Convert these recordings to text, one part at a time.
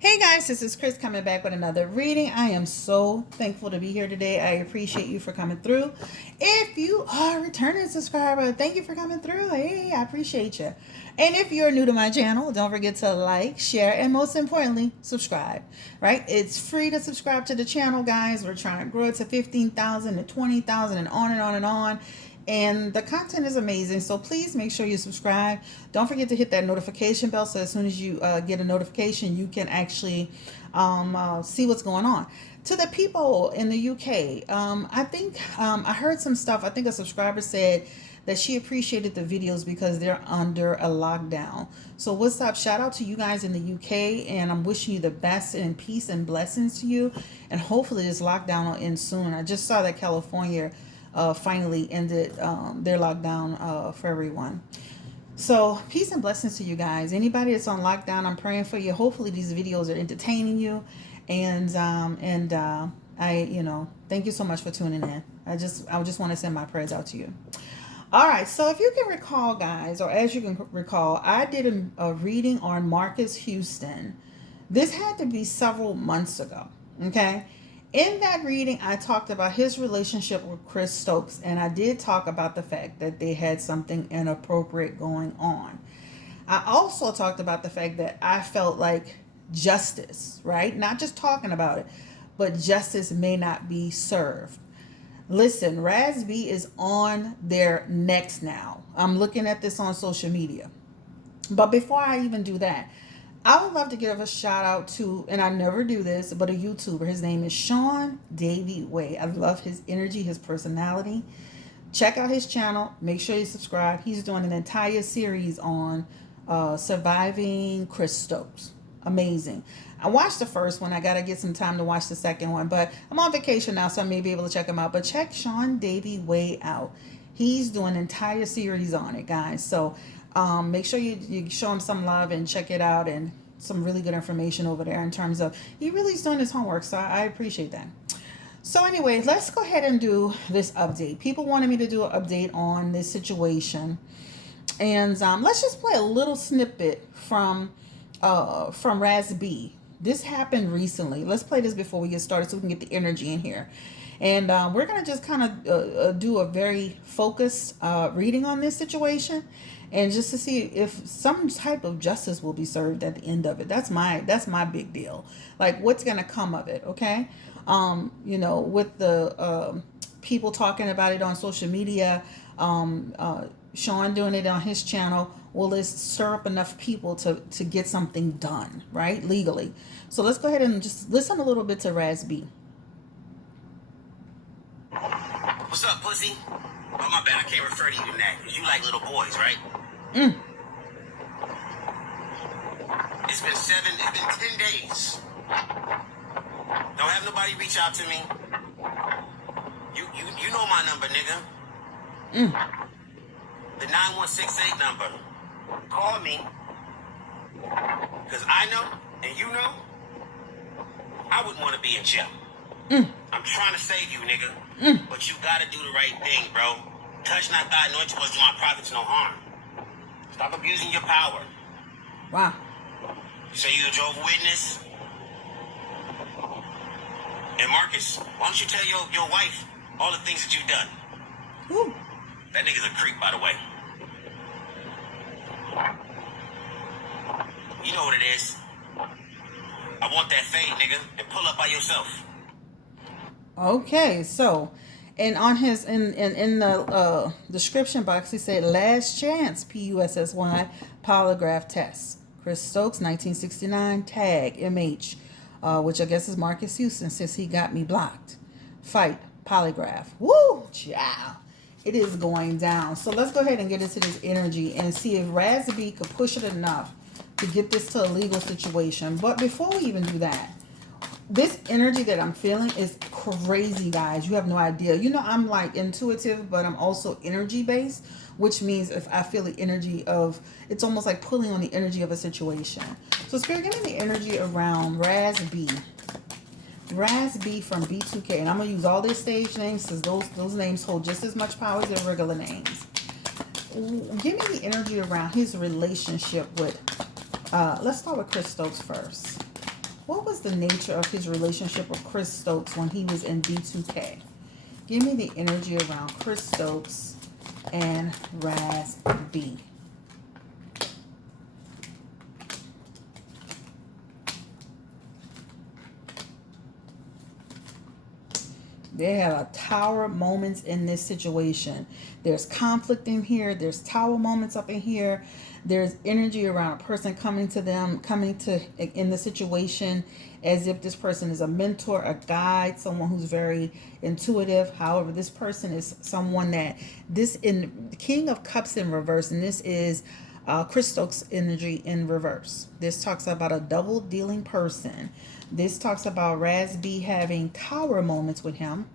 Hey guys, this is Chris coming back with another reading. I am so thankful to be here today. I appreciate you for coming through. If you are a returning subscriber, thank you for coming through. Hey, I appreciate you. And if you're new to my channel, don't forget to like, share, and most importantly, subscribe. Right? It's free to subscribe to the channel, guys. We're trying to grow it to 15,000 to 20,000 and on and on and on. And the content is amazing, so please make sure you subscribe. Don't forget to hit that notification bell, so as soon as you get a notification, you can actually see what's going on. To the people in the UK, I think I heard some stuff. I think a subscriber said that she appreciated the videos because they're under a lockdown. So what's up? Shout out to you guys in the UK, and I'm wishing you the best and peace and blessings to you. And hopefully this lockdown will end soon. I just saw that California finally ended their lockdown for everyone. So peace and blessings to you guys. Anybody that's on lockdown, I'm praying for you. Hopefully these videos are entertaining you, and I thank you so much for tuning in. I just want to send my prayers out to you. All right, so if you can recall, guys, or as you can recall, I did a reading on Marcus Houston. This had to be several months ago. Okay. In that reading, I talked about his relationship with Chris Stokes, and I did talk about the fact that they had something inappropriate going on. I also talked about the fact that I felt like justice, right? Not just talking about it, but justice may not be served. Listen, Raz B is on their necks now. I'm looking at this on social media. But before I even do that, I would love to give a shout out to, and I never do this, but a YouTuber. His name is Sean Davy Way. I love his energy, his personality. Check out his channel. Make sure you subscribe. He's doing an entire series on surviving Chris Stokes. Amazing. I watched the first one. I got to get some time to watch the second one, but I'm on vacation now, so I may be able to check him out. But check Sean Davy Way out. He's doing an entire series on it, guys. So make sure you show him some love and check it out, and some really good information over there in terms of he really is doing his homework. So I appreciate that. So anyway, let's go ahead and do this update. People wanted me to do an update on this situation, and let's just play a little snippet from Raz B. This happened recently. Let's play this before we get started so we can get the energy in here. And we're going to just kind of do a very focused reading on this situation, and just to see if some type of justice will be served at the end of it. That's my big deal. Like, what's going to come of it, okay? With the people talking about it on social media, Sean doing it on his channel, will this stir up enough people to get something done, right, legally? So let's go ahead and just listen a little bit to Raz B. What's up, pussy? Oh, my bad, I can't refer to you in that, because you like little boys, right? It's been 10 days. Don't have nobody reach out to me. You know my number, nigga. The 9168 number. Call me. Because I know, and you know, I wouldn't want to be in jail. I'm trying to save you, nigga. But you gotta do the right thing, bro. Touch not thy anointed was to my prophets no harm. Stop abusing your power. Wow. You say you're a Jehovah's Witness? And Marcus, why don't you tell your wife all the things that you've done? Ooh. That nigga's a creep, by the way. You know what it is. I want that fade, nigga, and pull up by yourself. Okay, so, and on his in the description box, he said last chance PUSSY polygraph test. Chris Stokes 1969 tag MH, which I guess is Marcus Houston since he got me blocked. Fight polygraph. Woo, child. It is going down. So let's go ahead and get into this energy and see if Raz B could push it enough to get this to a legal situation. But before we even do that, this energy that I'm feeling is crazy, guys. You have no idea. You know, I'm like intuitive, but I'm also energy based, which means if I feel the energy of, it's almost like pulling on the energy of a situation. So Spirit, give me the energy around Raz B. Raz B from B2K. And I'm going to use all their stage names because those names hold just as much power as their regular names. Give me the energy around his relationship with, let's start with Chris Stokes first. What was the nature of his relationship with Chris Stokes when he was in B2K? Give me the energy around Chris Stokes and Raz B. They have a tower moments in this situation. There's conflict in here. There's tower moments up in here. There's energy around a person coming to them, coming to in the situation as if this person is a mentor, a guide, someone who's very intuitive. However, this person is someone that this in King of Cups in reverse, and this is Chris Stokes energy in reverse. This talks about a double dealing person. This talks about Raz B having tower moments with him.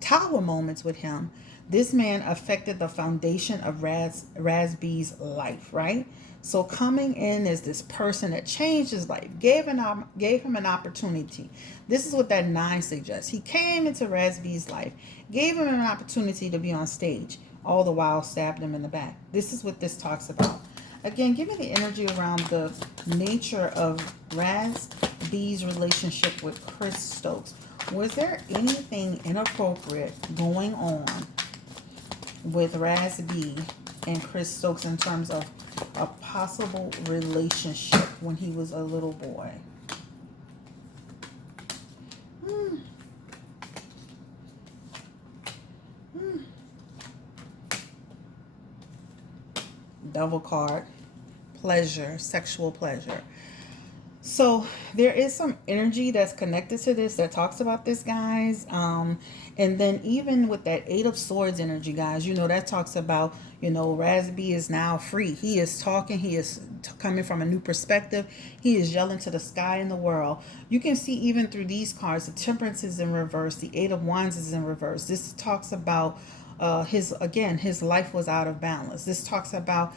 Tower moments with him. This man affected the foundation of Raz B's life, right? So coming in as this person that changed his life, gave him an opportunity. This is what that 9 suggests. He came into Raz B's life, gave him an opportunity to be on stage, all the while stabbed him in the back. This is what this talks about. Again, give me the energy around the nature of Raz B's relationship with Chris Stokes. Was there anything inappropriate going on with Raz B and Chris Stokes in terms of a possible relationship when he was a little boy? Devil card, pleasure, sexual pleasure. So there is some energy that's connected to this that talks about this, guys. And then even with that 8 of Swords energy, guys, you know, that talks about, you know, Raz B is now free. He is talking. He is coming from a new perspective. He is yelling to the sky and the world. You can see even through these cards, the Temperance is in reverse. The 8 of Wands is in reverse. This talks about his life was out of balance. This talks about,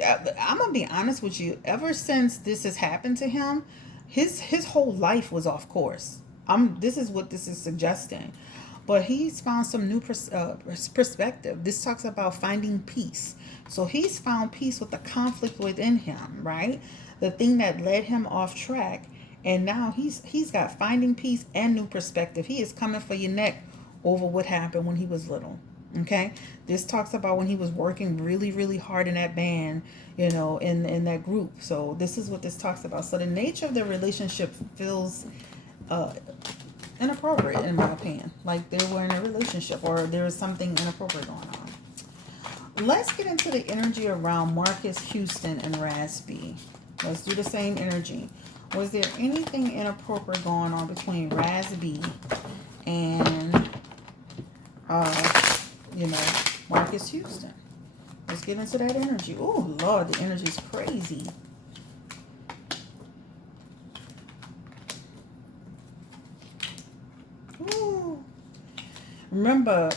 I'm gonna be honest with you, ever since this has happened to him, his whole life was off course. This is what this is suggesting, but he's found some new perspective. This talks about finding peace. So he's found peace with the conflict within him, right? The thing that led him off track, and now he's got finding peace and new perspective. He is coming for your neck over what happened when he was little. Okay, this talks about when he was working really, really hard in that band, you know, in that group. So this is what this talks about. So the nature of their relationship feels inappropriate, in my opinion. Like they were in a relationship or there is something inappropriate going on. Let's get into the energy around Marcus Houston and Raz B. Let's do the same energy. Was there anything inappropriate going on between Raz B and you know, Marcus Houston? Let's get into that energy. Oh, Lord, the energy is crazy. Ooh. Remember,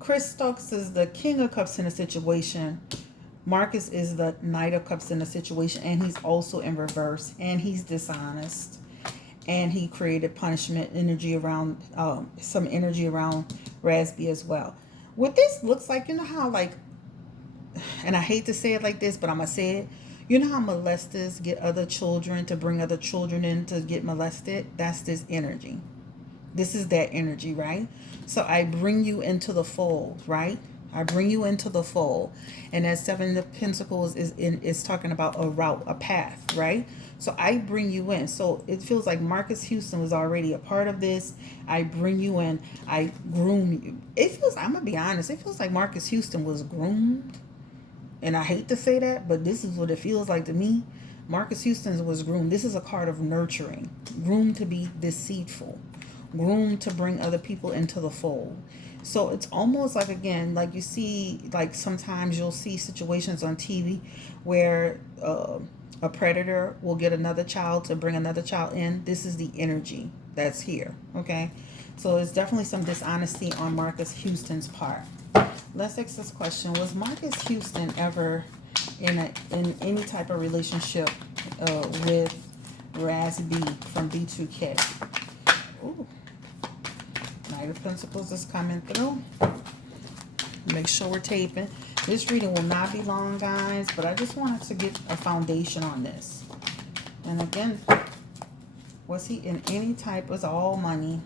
Chris Stokes is the King of Cups in a situation. Marcus is the Knight of Cups in a situation, and he's also in reverse, and he's dishonest. And he created punishment energy around, some energy around Raz B as well. What this looks like, you know how, like, and I hate to say it like this, but I'm going to say it. You know how molesters get other children to bring other children in to get molested? That's this energy. This is that energy, right? So I bring you into the fold, right? I bring you into the fold. And that 7 of Pentacles is talking about a route, a path, right? So I bring you in. So it feels like Marcus Houston was already a part of this. I bring you in. I groom you. It feels, I'm going to be honest, it feels like Marcus Houston was groomed. And I hate to say that, but this is what it feels like to me. Marcus Houston was groomed. This is a card of nurturing. Groomed to be deceitful. Groomed to bring other people into the fold. So it's almost like, again, like you see, like sometimes you'll see situations on TV where a predator will get another child to bring another child in. This is the energy that's here, okay? So it's definitely some dishonesty on Marcus Houston's part. Let's ask this question. Was Marcus Houston ever in any type of relationship with Raz B from B2K? Ooh. Knight of Pentacles is coming through. Make sure we're taping. This reading will not be long, guys, but I just wanted to get a foundation on this. And again, was he in any type, was all money,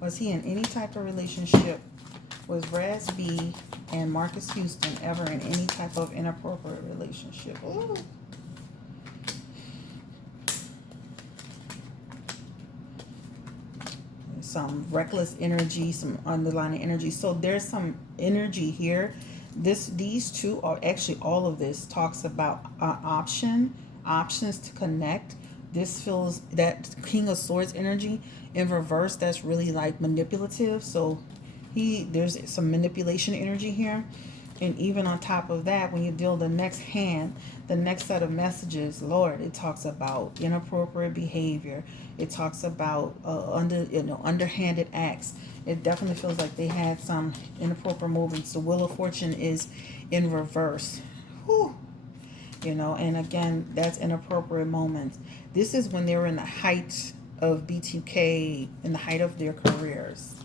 was he in any type of relationship? Was Raz B and Marcus Houston ever in any type of inappropriate relationship? Ooh. Some reckless energy, some underlying energy. So there's some energy here. These two are actually, all of this talks about options to connect. This feels that King of Swords energy in reverse. That's really like manipulative. So there's some manipulation energy here. And even on top of that, when you deal the next hand, the next set of messages, Lord, it talks about inappropriate behavior. It talks about underhanded acts. It definitely feels like they had some inappropriate movements. The Wheel of Fortune is in reverse. Whew. And again, that's inappropriate moments. This is when they were in the height of B2K, in the height of their careers.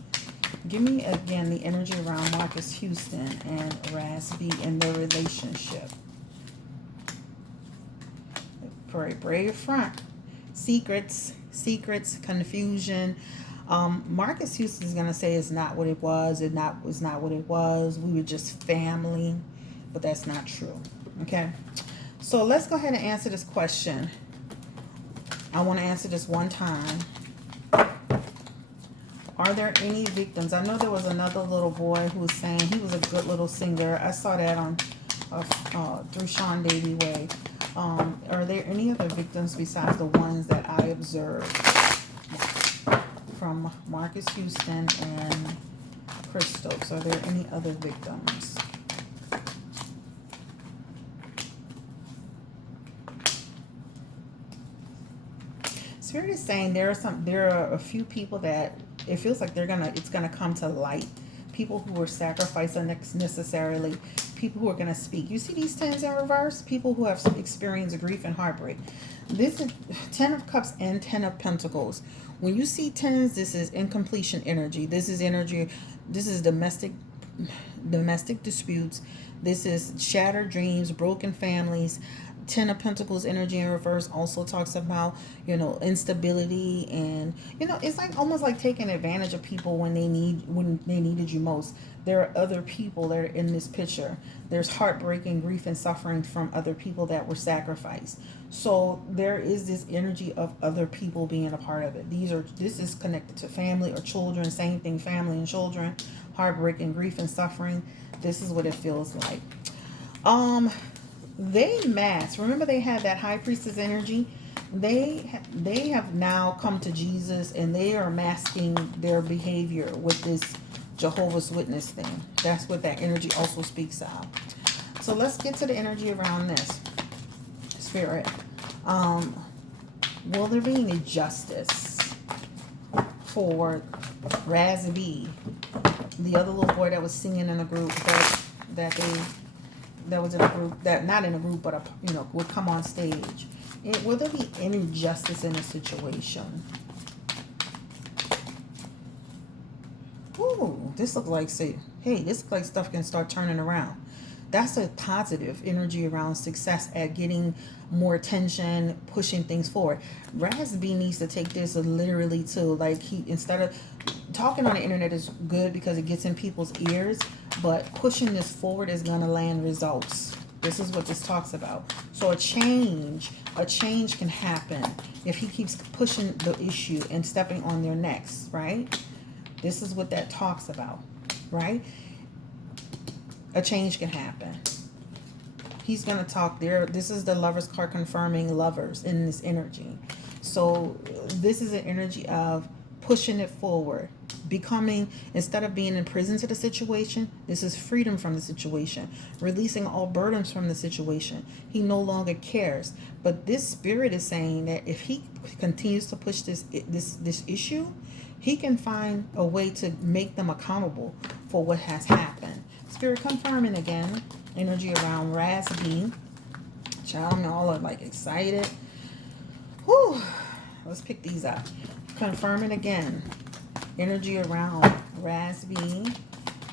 Give me again the energy around Marcus Houston and Raz B in their relationship. For a brave front. Secrets, confusion. Marcus Houston is going to say it's not what it was. It was not what it was. We were just family. But that's not true. Okay? So let's go ahead and answer this question. I want to answer this one time. Are there any victims? I know there was another little boy who was saying he was a good little singer. I saw that on through Sean Davy Way. Are there any other victims besides the ones that I observed from Marcus Houston and Chris Stokes? Are there any other victims? Spirit is saying there are a few people that it feels like it's gonna come to light. People who were sacrificed unnecessarily. People who are gonna speak. You see these tens in reverse? People who have experienced grief and heartbreak. This is 10 of Cups and 10 of Pentacles. When you see tens, this is incompletion energy. This is energy. This is domestic disputes. This is shattered dreams, broken families. 10 of Pentacles energy in reverse also talks about, instability, and, it's like almost like taking advantage of people when they needed you most. There are other people that are in this picture. There's heartbreak and grief and suffering from other people that were sacrificed. So there is this energy of other people being a part of it. This is connected to family or children. Same thing, family and children. Heartbreak and grief and suffering. This is what it feels like. They mask. Remember, they had that high priestess energy. They have now come to Jesus, and they are masking their behavior with this Jehovah's Witness thing. That's what that energy also speaks of. So let's get to the energy around this. Spirit. Will there be any justice for Raz B, the other little boy that was singing in a group that was in a group, that not in a group, but would come on stage? Will there be any justice in a situation? Ooh, this looks like this looks like stuff can start turning around. That's a positive energy around success at getting more attention, pushing things forward. Raz B needs to take this literally too. Like, instead of talking on the internet is good because it gets in people's ears, but pushing this forward is going to land results. This is what this talks about. So a change can happen if he keeps pushing the issue and stepping on their necks, right? This is what that talks about, right? A change can happen. He's going to talk there. This is the Lovers card confirming lovers in this energy. So this is an energy of pushing it forward. Becoming, instead of being in prison to the situation, this is freedom from the situation. Releasing all burdens from the situation. He no longer cares. But this spirit is saying that if he continues to push this issue, he can find a way to make them accountable for what has happened. Spirit confirming again. Energy around Raz B. Child, I'm all like excited. Whew. Let's pick these up. Confirming again. Energy around Raz B.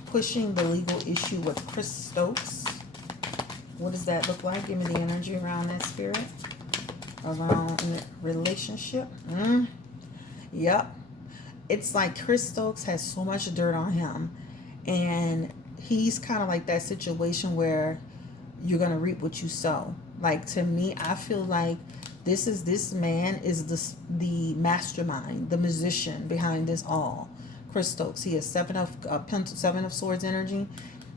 Pushing the legal issue with Chris Stokes. What does that look like? Give me the energy around that, Spirit. around in a relationship. Yep. It's like Chris Stokes has so much dirt on him, and he's kind of like that situation where you're gonna reap what you sow. Like, to me, I feel like this man is the mastermind, the musician behind this all. Chris Stokes. He has seven of swords energy,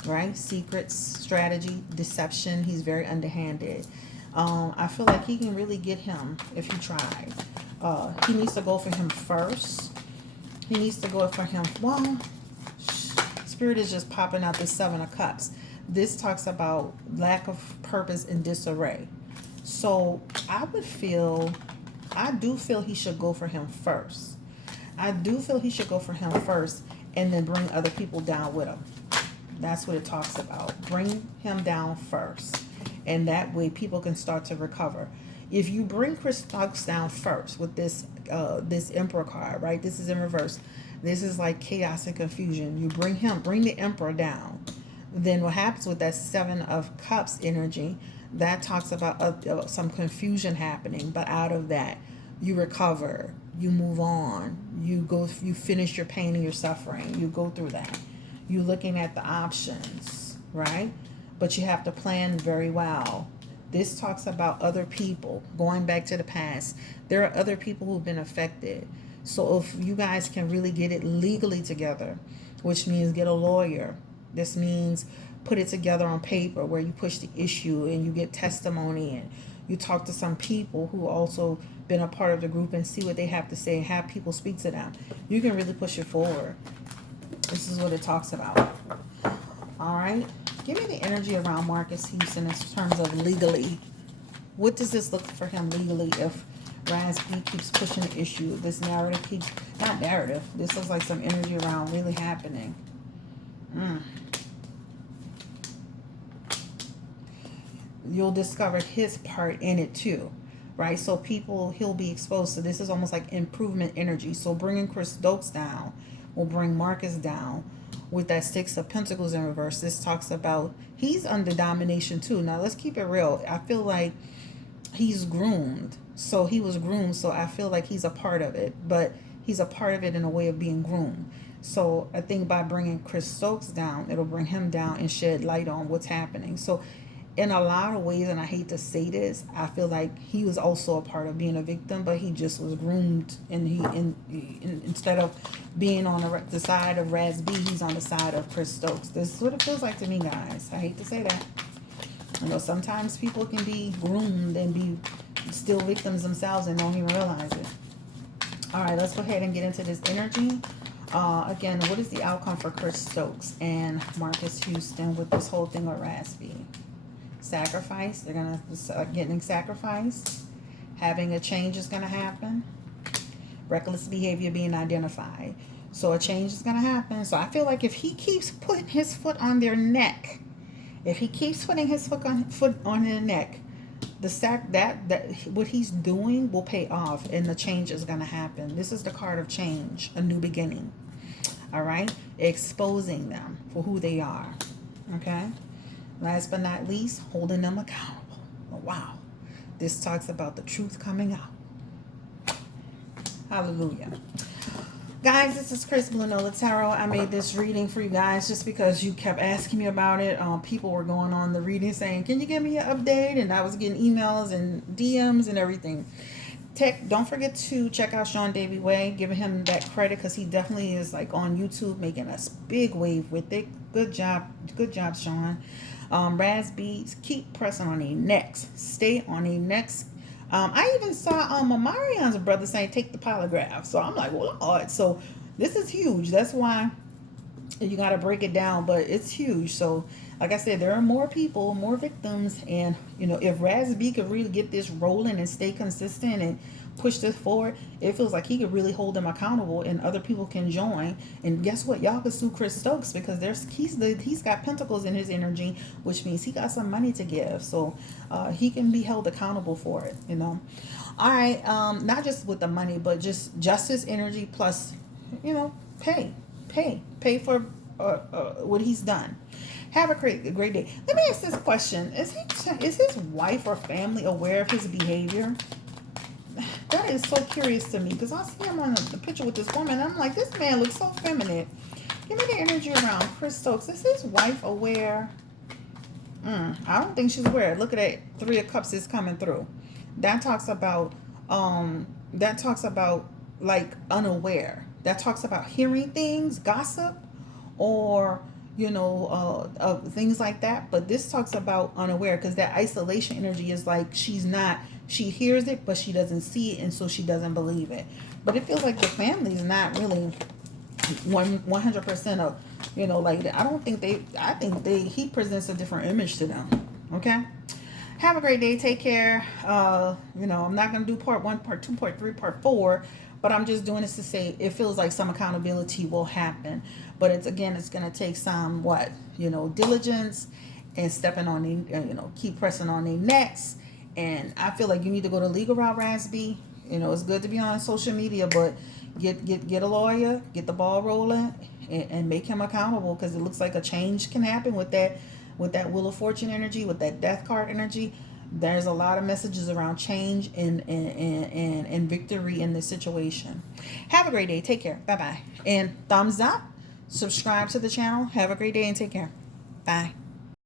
right? Secrets, strategy, deception. He's very underhanded. I feel like he can really get him if he tried. He needs to go for him first. He needs to go for him. Well, Spirit is just popping out the 7 of Cups. This talks about lack of purpose and disarray. So I do feel he should go for him first. I do feel he should go for him first and then bring other people down with him. That's what it talks about. Bring him down first. And that way people can start to recover. If you bring Chris Stokes down first with this Emperor card, right? This is in reverse. This is like chaos and confusion. You bring the Emperor down. Then what happens with that 7 of Cups energy, that talks about some confusion happening. But out of that, you recover. You move on. You finish your pain and your suffering. You go through that. You're looking at the options, right? But you have to plan very well. This talks about other people, going back to the past. There are other people who've been affected. So if you guys can really get it legally together, which means get a lawyer. This means put it together on paper where you push the issue and you get testimony and you talk to some people who also been a part of the group and see what they have to say and have people speak to them. You can really push it forward. This is what it talks about. All right. Give me the energy around Marques Houston in terms of legally. What does this look for him legally if Raz B keeps pushing the issue? This narrative keeps, not narrative, this looks like some energy around really happening. You'll discover his part in it too, right? So he'll be exposed to this. Is almost like improvement energy. So bringing Chris Stokes down will bring Marques down. With that 6 of Pentacles in reverse, this talks about he's under domination too. Now let's keep it real. I feel like he's groomed. So he was groomed. So I feel like he's a part of it, but he's a part of it in a way of being groomed. So I think by bringing Chris Stokes down, it'll bring him down and shed light on what's happening. So in a lot of ways, and I hate to say this, I feel like he was also a part of being a victim, but he just was groomed, and instead of being on the side of Raz B, he's on the side of Chris Stokes. This is what it feels like to me, guys. I hate to say that. You know, sometimes people can be groomed and be still victims themselves and don't even realize it. All right, let's go ahead and get into this energy. Again, what is the outcome for Chris Stokes and Marques Houston with this whole thing with Raz B? Sacrifice. They're going to start getting sacrificed. Having a change is going to happen. Reckless behavior being identified. So a change is going to happen. So I feel like if he keeps putting his foot on their neck, if he keeps putting his foot on their neck, that what he's doing will pay off, and the change is going to happen. This is the card of change, a new beginning. All right, exposing them for who they are. Okay. Last but not least, holding them accountable. Oh, wow. This talks about the truth coming out. Hallelujah. Guys, this is Chris Blue Nola Tarot. I made this reading for you guys just because you kept asking me about it. People were going on the reading saying, can you give me an update? And I was getting emails and DMs and everything. Don't forget to check out Sean Davy Way. Giving him that credit because he definitely is like on YouTube making a big wave with it. Good job. Good job, Sean. Raz Beats, keep pressing on their necks. Stay on their necks. I even saw Marion's brother saying take the polygraph. So I'm like, well, Lord. So this is huge. That's why you got to break it down. But it's huge. So like I said, there are more people, more victims. And, you know, if Raz B could really get this rolling and stay consistent and push this forward, it feels like he could really hold them accountable and other people can join. And guess what? Y'all could sue Chris Stokes because he's got pentacles in his energy, which means he got some money to give. So he can be held accountable for it, you know. All right. Not just with the money, but just justice energy plus, you know, pay for what he's done. Have a great day. Let me ask this question. Is his wife or family aware of his behavior? is so curious to me because I see him on the picture with this woman. And I'm like, this man looks so feminine. Give me the energy around Chris Stokes. Is his wife aware? I don't think she's aware. Look at that. 3 of Cups is coming through. That talks about like unaware. That talks about hearing things, gossip, or things like that. But this talks about unaware because that isolation energy is like she hears it but she doesn't see it, and so she doesn't believe it. But it feels like the family is not really 100% of like that. I think he presents a different image to them. Okay, have a great day. Take care. I'm not going to do part 1, part 2, part 3, part 4, but I'm just doing this to say it feels like some accountability will happen. But it's going to take some diligence and stepping on the, keep pressing on their necks. And I feel like you need to go the legal route, Rasby. It's good to be on social media, but get a lawyer, get the ball rolling, and make him accountable, because it looks like a change can happen with that Wheel of Fortune energy, with that Death card energy. There's a lot of messages around change and victory in this situation. Have a great day. Take care. Bye-bye. And thumbs up. Subscribe to the channel. Have a great day and take care. Bye.